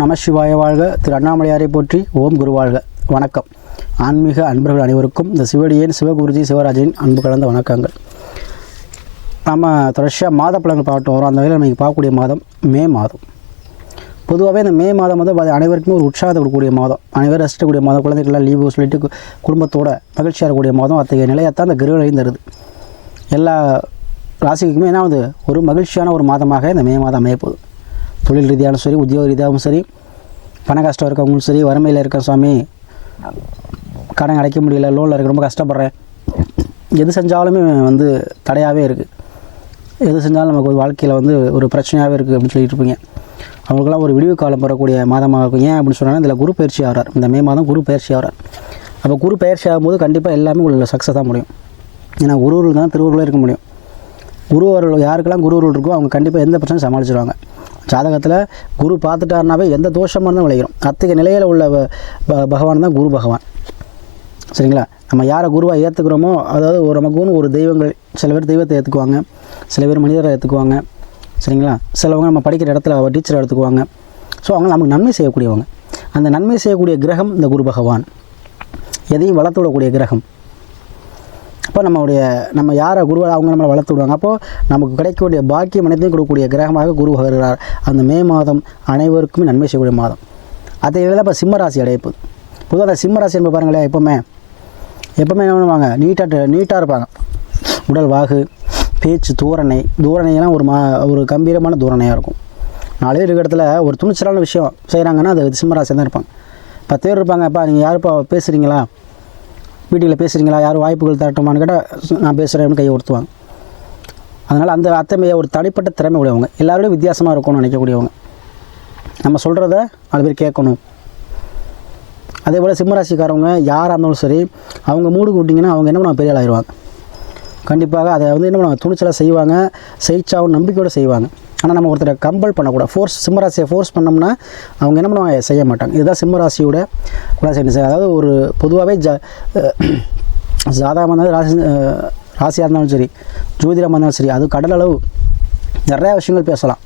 நம சிவாய வாழ்க. திரு அண்ணாமலையாரை போற்றி. ஓம் குரு வாழ்க. வணக்கம். ஆன்மீக அன்பர்கள் அனைவருக்கும் இந்த சிவடியன் சிவகுருஜி சிவராஜின் அன்பு கலந்த வணக்கங்கள். நம்ம தொடர்ச்சியாக மாத பலன்கள் பார்த்து வரோம். அந்த வகையில் நம்ம பார்க்கக்கூடிய மாதம் மே மாதம். பொதுவாகவே இந்த மே மாதம் வந்து அனைவருக்குமே ஒரு உற்சாகத்தை கொடுக்கக்கூடிய மாதம், அனைவரும் ரசிக்கக்கூடிய மாதம், குழந்தைகள்லாம் லீவு சொல்லிட்டு குடும்பத்தோட மகிழ்ச்சியாக இருக்கக்கூடிய மாதம். அத்தகைய நிலையத்தான் இந்த கிரகங்களையும் தருது. எல்லா ராசிக்குமே என்ன வந்து ஒரு மகிழ்ச்சியான ஒரு மாதமாக இந்த மே மாதம் அமையப்போகுது. தொழில் ரீதியாகவும் சரி, உத்தியோக ரீதியாகவும் சரி, பண கஷ்டம் இருக்கவங்களும் சரி, வறுமையில் இருக்க சாமி கடன் அடைக்க முடியல, லோனில் இருக்க ரொம்ப கஷ்டப்படுறேன், எது செஞ்சாலுமே வந்து தடையாகவே இருக்குது, எது செஞ்சாலும் நமக்கு ஒரு வாழ்க்கையில் வந்து ஒரு பிரச்சனையாகவே இருக்குது அப்படின்னு சொல்லிட்டு இருப்பீங்க. அவங்களுக்கெல்லாம் ஒரு விடிவு காலம் பெறக்கூடிய மாதமாக இருக்கும். ஏன் அப்படின்னு சொன்னால் இதில் குரு பயிற்சி ஆகிறார். இந்த மே மாதம் குரு பயிற்சி ஆகிறார். அப்போ குரு பயிற்சி ஆகும்போது கண்டிப்பாக எல்லாமே உங்களுக்கு சக்ஸஸ் தான் முடியும். ஏன்னா குருவர்கள் தான் திருவருளாக இருக்க முடியும். குருவர்கள் யாருக்கெல்லாம் குருவர்கள் இருக்கோ அவங்க கண்டிப்பாக எந்த பிரச்சனையும் சமாளிச்சிடுவாங்க. ஜாதகத்தில் குரு பார்த்துட்டாருனாவே எந்த தோஷமாக இருந்தாலும் விளையிடும். அத்தகைய நிலையில் உள்ள பகவான் தான் குரு பகவான். சரிங்களா? நம்ம யாரை குருவாக ஏற்றுக்கிறோமோ, அதாவது நமக்குன்னு ஒரு தெய்வங்கள், சில பேர் தெய்வத்தை ஏற்றுக்குவாங்க, சில பேர் மனிதரை ஏற்றுக்குவாங்க. சரிங்களா? சிலவங்க நம்ம படிக்கிற இடத்துல டீச்சரை எடுத்துக்குவாங்க. ஸோ அவங்க நமக்கு நன்மை செய்யக்கூடியவங்க. அந்த நன்மை செய்யக்கூடிய கிரகம் இந்த குரு பகவான். எதையும் வளர்த்து விடக்கூடிய கிரகம். அப்போ நம்ம யாரை குருவாக அவங்க நம்மளை வளர்த்து விடுவாங்க. அப்போது நமக்கு கிடைக்கக்கூடிய பாக்கியம் அனைத்தையும் கொடுக்கக்கூடிய கிரகமாக குரு வருகிறார். அந்த மே மாதம் அனைவருக்குமே நன்மை செய்யக்கூடிய மாதம். அதே தான் இப்போ சிம்மராசி அடையப்போகுது. பொதுவாக அந்த சிம்மராசி என்பது பாருங்களேன், எப்போவுமே என்ன பண்ணுவாங்க, நீட்டாக இருப்பாங்க. உடல் வாகு, பேச்சு, தூரணையெல்லாம் ஒரு கம்பீரமான தூரணையாக இருக்கும். 4 பேர் இருக்கிற இடத்துல ஒரு துணிச்சலான விஷயம் செய்கிறாங்கன்னா அது சிம்மராசி தான் இருப்பாங்க. 10 பேர் இருப்பாங்க, அப்பா நீங்கள் யாருப்பா பேசுகிறீங்களா, வீட்டில் பேசுகிறீங்களா, யாரும் வாய்ப்புகள் தரட்டுமான்னு கேட்டால் நான் பேசுகிறேன்னு கையை ஒருத்துவாங்க. அதனால் அந்த அத்தமையை ஒரு தனிப்பட்ட திறமை உடையவங்க, எல்லாரோடையும் வித்தியாசமாக இருக்கும்னு நினைக்கக்கூடியவங்க. நம்ம சொல்கிறத 4 பேர் கேட்கணும். அதே போல் சிம்மராசிக்காரவங்க யாராக இருந்தாலும் சரி, அவங்க மூடுக்கு விட்டிங்கன்னா அவங்க என்ன பண்ணுவாங்க, பெரிய ஆள் ஆயிடுவாங்க. கண்டிப்பாக அதை வந்து என்ன பண்ணுவாங்க, துணிச்சலாக செய்வாங்க, செய்ச்சாவும் நம்பிக்கையோடு செய்வாங்க. ஆனால் நம்ம ஒருத்தரை கம்பல் பண்ணக்கூடாது. சிம்மராசியை ஃபோர்ஸ் பண்ணோம்னா அவங்க என்ன பண்ணுவாங்க, செய்ய மாட்டாங்க. இதுதான் சிம்மராசியோட குணாசேனி. அதாவது ஒரு பொதுவாகவே சாதாரணமாக ராசியாக இருந்தாலும் சரி, ஜோதிடமாக இருந்தாலும் சரி, அது கடல் அளவு நிறையா விஷயங்கள் பேசலாம்.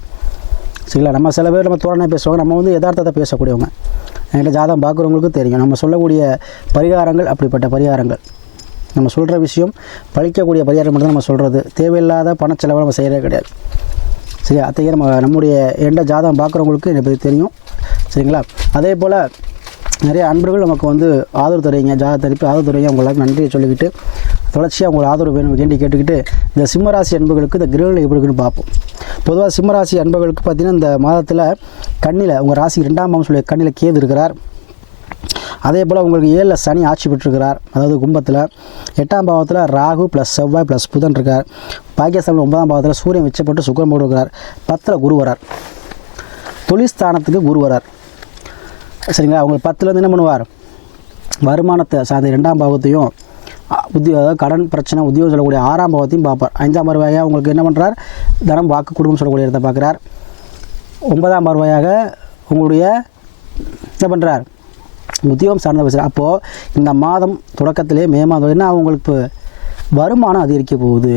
சரிங்களா? நம்ம சில பேர் நம்ம தோரணை பேசுவாங்க, நம்ம வந்து யதார்த்தத்தை பேசக்கூடியவங்க. என்கிட்ட ஜாதகம் பார்க்குறவங்களுக்கும் தெரியும். நம்ம சொல்லக்கூடிய பரிகாரங்கள் அப்படிப்பட்ட பரிகாரங்கள். நம்ம சொல்கிற விஷயம் பழிக்கக்கூடிய பரிகாரம் மட்டும் தான் நம்ம சொல்கிறது. தேவையில்லாத பணச்செலவை நம்ம செய்கிறதே கிடையாது. சரி, அத்தையே நம்முடைய எந்த ஜாதகம் பார்க்குறவங்களுக்கு என்னை பற்றி தெரியும். சரிங்களா? அதே போல் நிறைய அன்பர்கள் நமக்கு வந்து ஆதரவு தருவீங்க, ஜாதகத்தை அனுப்பி ஆதரவு தருவீங்க. அவங்களுக்கு நன்றியை சொல்லிக்கிட்டு தொடர்ச்சியாக அவங்களுக்கு ஆதரவு வேணும் வேண்டி கேட்டுக்கிட்டு இந்த சிம்மராசி அன்பர்களுக்கு இந்த கிரகங்கள் எப்படி இருக்குன்னு பார்ப்போம். பொதுவாக சிம்மராசி அன்பர்களுக்கு பார்த்திங்கன்னா இந்த மாதத்தில் கண்ணில் உங்கள் ராசிக்கு 2ஆம் பாவம் சொல்லி கண்ணில் கேது இருக்கிறார். அதே போல் உங்களுக்கு 7ல் சனி ஆட்சி பெற்றிருக்கிறார். அதாவது கும்பத்தில் 8ஆம் பாவத்தில் ராகு ப்ளஸ் செவ்வாய் ப்ளஸ் புதன் இருக்கார். பாக்கியஸ்தானம் 9ஆம் பாவத்தில் சூரியன் வச்சப்பட்டு சுக்கிரன் போட்டுருக்கிறார். 10ல் குரு வரார். தொழில்ஸ்தானத்துக்கு குரு வரார். சரிங்களா? அவங்க 10லேருந்து என்ன பண்ணுவார், வருமானத்தை சார்ந்த 2ஆம் பாவத்தையும் அதாவது கடன் பிரச்சனை உத்தியோகம் சொல்லக்கூடிய 6ஆம் பாவத்தையும் பார்ப்பார். 5ஆம் பார்வையாக உங்களுக்கு என்ன பண்ணுறார், தனம் வாக்கு குடும்பம் சொல்லக்கூடிய இடத்தை பார்க்குறார். 9ஆம் பார்வையாக உங்களுடைய என்ன பண்ணுறார், உத்தியோகம் சார்ந்த பேசுகிறார். அப்போது இந்த மாதம் தொடக்கத்திலே மே மாதம் என்ன அவங்களுக்கு வருமானம் அதிகரிக்க போகுது.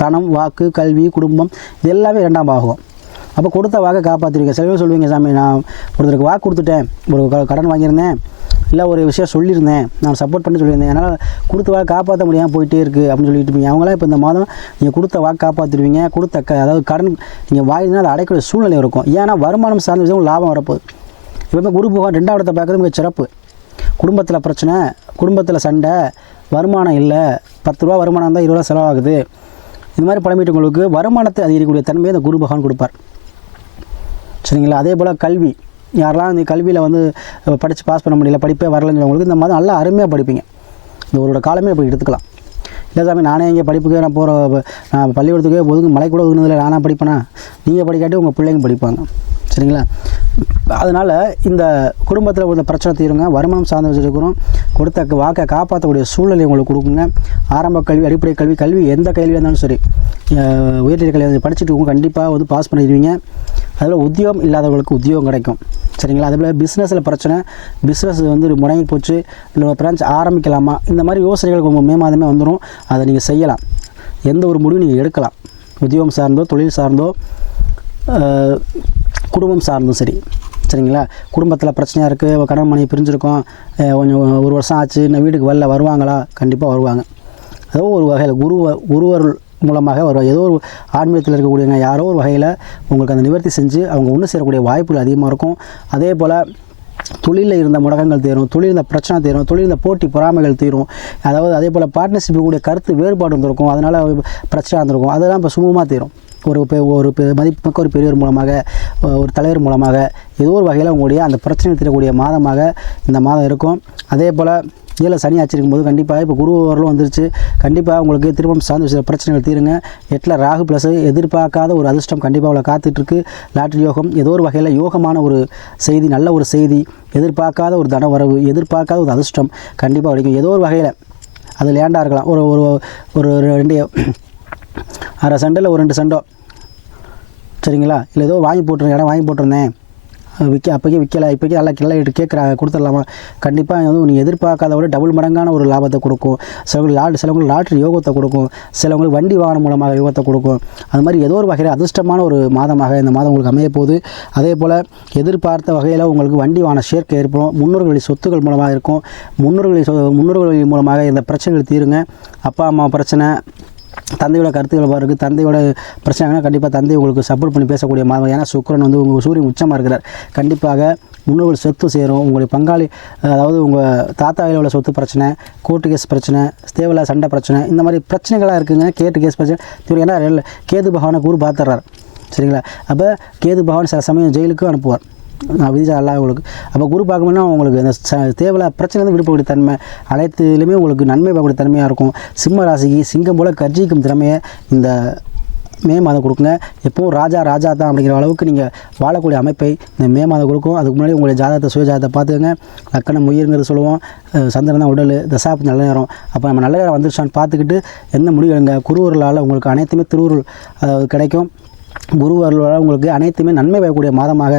தனம் வாக்கு கல்வி குடும்பம் இது எல்லாமே 2ஆம் பாகம். அப்போ கொடுத்த வாக்கை காப்பாற்றிருக்கேன். சில பேர் சொல்லுவீங்க, சாமி நான் ஒருத்தருக்கு வாக்கு கொடுத்துட்டேன், ஒரு கடன் வாங்கியிருந்தேன், இல்லை ஒரு விஷயம் சொல்லியிருந்தேன், நான் சப்போர்ட் பண்ணி சொல்லியிருந்தேன், என்னால் கொடுத்த வாக்கு காப்பாற்ற முடியாமல் போயிட்டே இருக்குது அப்படின்னு சொல்லிட்டு இருப்பீங்க. அவங்களாம் இப்போ இந்த மாதம் நீங்கள் கொடுத்த வாக்கு காப்பாற்றிடுவீங்க. அதாவது கடன் நீங்கள் வாங்கினா அதை அடைக்கக்கூடிய சூழ்நிலை இருக்கும். ஏன்னா வருமானம் சார்ந்த விஷயம் லாபம் வரப்போகுது. இப்போ குரு பகவான் 2ஆம் இடத்தை பார்க்குறது மிக சிறப்பு. குடும்பத்தில் பிரச்சனை, குடும்பத்தில் சண்டை, வருமானம் இல்லை, 10 ரூபா வருமானம் இருந்தால் 20 ரூபா செலவாகுது, இது மாதிரி பழமிட்டவங்களுக்கு வருமானத்தை அதிகரிக்கக்கூடிய தன்மையை இந்த குரு பகவான் கொடுப்பார். சரிங்களா? அதே போல் கல்வி, யாரெல்லாம் இந்த கல்வியில் வந்து படித்து பாஸ் பண்ண முடியல, படிப்பே வரலங்கிறவங்களுக்கு இந்த மாதிரி நல்லா அருமையாக படிப்பீங்க. இந்த ஒரு காலமே இப்படி எடுத்துக்கலாம். இல்லை சாமி நானே இங்கே படிப்புக்கு நான் நான் பள்ளிக்கூடத்துக்கே ஒதுங்க மலை கூட ஒதுங்கினதில்லை, நானாக படிப்பேனா, நீங்கள் படிக்காட்டி உங்கள் பிள்ளைங்க படிப்பாங்க. சரிங்களா? அதனால் இந்த குடும்பத்தில் உள்ள பிரச்சனை தீருங்க. வருமானம் சார்ந்து வச்சுருக்கிறோம். கொடுத்த வாக்கை காப்பாற்றக்கூடிய சூழ்நிலை உங்களுக்கு கொடுக்குங்க. ஆரம்ப கல்வி, அடிப்படை கல்வி எந்த கல்வியாக இருந்தாலும் சரி, உயர்நிலை கல்வி படிச்சுட்டு இருக்கோம், கண்டிப்பாக வந்து பாஸ் பண்ணிடுவீங்க. அதில் உத்தியோகம் இல்லாதவங்களுக்கு உத்தியோகம் கிடைக்கும். சரிங்களா? அதேபோல் பிஸ்னஸில் பிரச்சனை, பிஸ்னஸ் வந்து முடங்கி போச்சு, இல்லை பிரான்ச் ஆரம்பிக்கலாமா, இந்த மாதிரி யோசனைகளுக்கு உங்கள் மே மாதமே வந்துடும். அதை நீங்கள் செய்யலாம். எந்த ஒரு முடிவும் நீங்கள் எடுக்கலாம். உத்தியோகம் சார்ந்தோ, தொழில் சார்ந்தோ, குடும்பம் சார்ந்தும் சரி. சரிங்களா? குடும்பத்தில் பிரச்சனையாக இருக்குது, கணவன் மனைவி பிரிஞ்சிருக்கோம், கொஞ்சம் 1 வருஷம் ஆச்சு, இன்னும் வீட்டுக்கு வரல, வருவாங்களா? கண்டிப்பாக வருவாங்க. ஏதோ ஒரு வகையில் குருவருள் மூலமாக வருவாங்க. ஏதோ ஒரு ஆன்மீகத்தில் இருக்கக்கூடியவங்க யாரோ ஒரு வகையில் உங்களுக்கு அந்த நிவர்த்தி செஞ்சு அவங்க ஒன்று சேரக்கூடிய வாய்ப்புகள் அதிகமாக இருக்கும். அதே போல் தொழிலில் இருந்த முடக்கங்கள் தீரும், தொழில் இருந்த பிரச்சனை தீரும், தொழில் இருந்த போட்டி பொறாமைகள் தீரும். அதாவது அதே போல் பார்ட்னர்ஷிப் கூடிய கருத்து வேறுபாடு வந்திருக்கும், அதனால் பிரச்சனை வந்திருக்கும், அதெல்லாம் இப்போ சுமூகமாக தீரும். ஒரு மதிப்புமிக்க ஒரு பெரியவர் மூலமாக, ஒரு தலைவர் மூலமாக ஏதோ ஒரு வகையில் உங்களுடைய அந்த பிரச்சனை தீரக்கூடிய மாதமாக இந்த மாதம் இருக்கும். அதே போல் இதில் சனி ஆச்சிருக்கும் போது கண்டிப்பாக இப்போ குரு வரலும் வந்துருச்சு. கண்டிப்பாக உங்களுக்கு திருமணம் சார்ந்த சில பிரச்சனைகள் தீருங்க. 8ல் ராகு ப்ளஸ் எதிர்பார்க்காத ஒரு அதிர்ஷ்டம் கண்டிப்பாக அவளை காத்துட்ருக்கு. லாட்ரி யோகம், ஏதோ ஒரு வகையில் யோகமான ஒரு செய்தி, நல்ல ஒரு செய்தி, எதிர்பார்க்காத ஒரு தன வரவு, எதிர்பார்க்காத ஒரு அதிர்ஷ்டம் கண்டிப்பாக கிடைக்கும். ஏதோ ஒரு வகையில் அது லேண்டாக இருக்கலாம். ஒரு 2 1/2 சென்டில் ஒரு 2 சென்டோ, சரிங்களா? இல்லை ஏதோ வாங்கி போட்டிருந்தேன், இடம் வாங்கி போட்டிருந்தேன், அப்போக்கே விற்கலை, இப்போக்கே நல்லா கிளை கேட்குறாங்க, கொடுத்துடலாமா? கண்டிப்பாக வந்து நீங்கள் எதிர்பார்க்காத விட டபுள் மடங்கான ஒரு லாபத்தை கொடுக்கும். சிலவங்களுக்கு லாட்ரி யோகத்தை கொடுக்கும், சிலவங்களுக்கு வண்டி வாகனம் மூலமாக யோகத்தை கொடுக்கும். அது மாதிரி ஏதோ ஒரு வகையில் அதிர்ஷ்டமான ஒரு மாதமாக இந்த மாதம் உங்களுக்கு அமைய போகுது. அதே போல் எதிர்பார்த்த வகையில் உங்களுக்கு வண்டி வாகன சேர்க்கை ஏற்படும். முன்னோர்களின் சொத்துக்கள் மூலமாக இருக்கும். முன்னோர்கள் மூலமாக இந்த பிரச்சனைகள் தீருங்க. அப்பா அம்மா பிரச்சனை, தந்தையோட கருத்துக்கள் இருக்குது, தந்தையோட பிரச்சனைனா கண்டிப்பாக தந்தை உங்களுக்கு சப்போர்ட் பண்ணி பேசக்கூடிய மாதம். ஏன்னா சுக்கிரன் வந்து உங்கள் சூரியன் உச்சமாக இருக்கிறார். கண்டிப்பாக முன்னோர்கள் சொத்து சேரும். உங்களுடைய பங்காளி, அதாவது உங்கள் தாத்தாவில் உள்ள சொத்து பிரச்சனை, கோர்ட்டு கேஸ் பிரச்சனை, தேவையில்ல சண்டை பிரச்சனை, இந்த மாதிரி பிரச்சனைகளாக இருக்குங்க. கேஸ் பிரச்சனை இவர் ஏன்னா கேது பகவானை குரு பார்த்துறாரு, சரிங்களா? அப்போ கேது பகவான் சில சமயம் ஜெயிலுக்கும் அனுப்புவார், நான் விதிச்சா நல்லா உங்களுக்கு. அப்போ குரு பார்க்கணும்னா உங்களுக்கு அந்த தேவையில்ல பிரச்சனை வந்து விடுபடக்கூடிய தன்மை, அனைத்துலேயுமே உங்களுக்கு நன்மை பார்க்கக்கூடிய தன்மையாக இருக்கும். சிம்ம ராசிக்கு சிங்கம் போல் கர்ஜிக்கும் திறமையை இந்த மே மாதம் கொடுக்குங்க. எப்போவும் ராஜா தான் அப்படிங்கிற அளவுக்கு நீங்கள் வாழக்கூடிய அமைப்பை இந்த மே மாதம் கொடுக்கும். அதுக்கு முன்னாடி உங்களுடைய ஜாதகத்தை சுயஜாதத்தை பார்த்துக்கங்க. லக்கணம் உயிர்ங்கிறது சொல்லுவோம், சந்திரன் தான் உடல், தசாப்தி நல்ல நேரம். அப்போ நம்ம நல்ல நேரம் வந்துருச்சான்னு பார்த்துக்கிட்டு எந்த முடிவு எடுங்க. குருவர்களால் உங்களுக்கு அனைத்துமே திருவுருள் கிடைக்கும். குருவர்களால் உங்களுக்கு அனைத்துமே நன்மை வரக்கூடிய மாதமாக,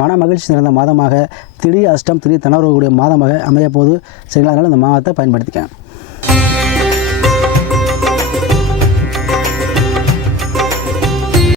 மன மகிழ்ச்சி நிறைந்த மாதமாக, திடீர் அஷ்டம் திடீர் தனவரக்கூடிய மாதமாக அமைய போது, சரிங்களா? அதனால் இந்த மாதத்தை பயன்படுத்திக்க.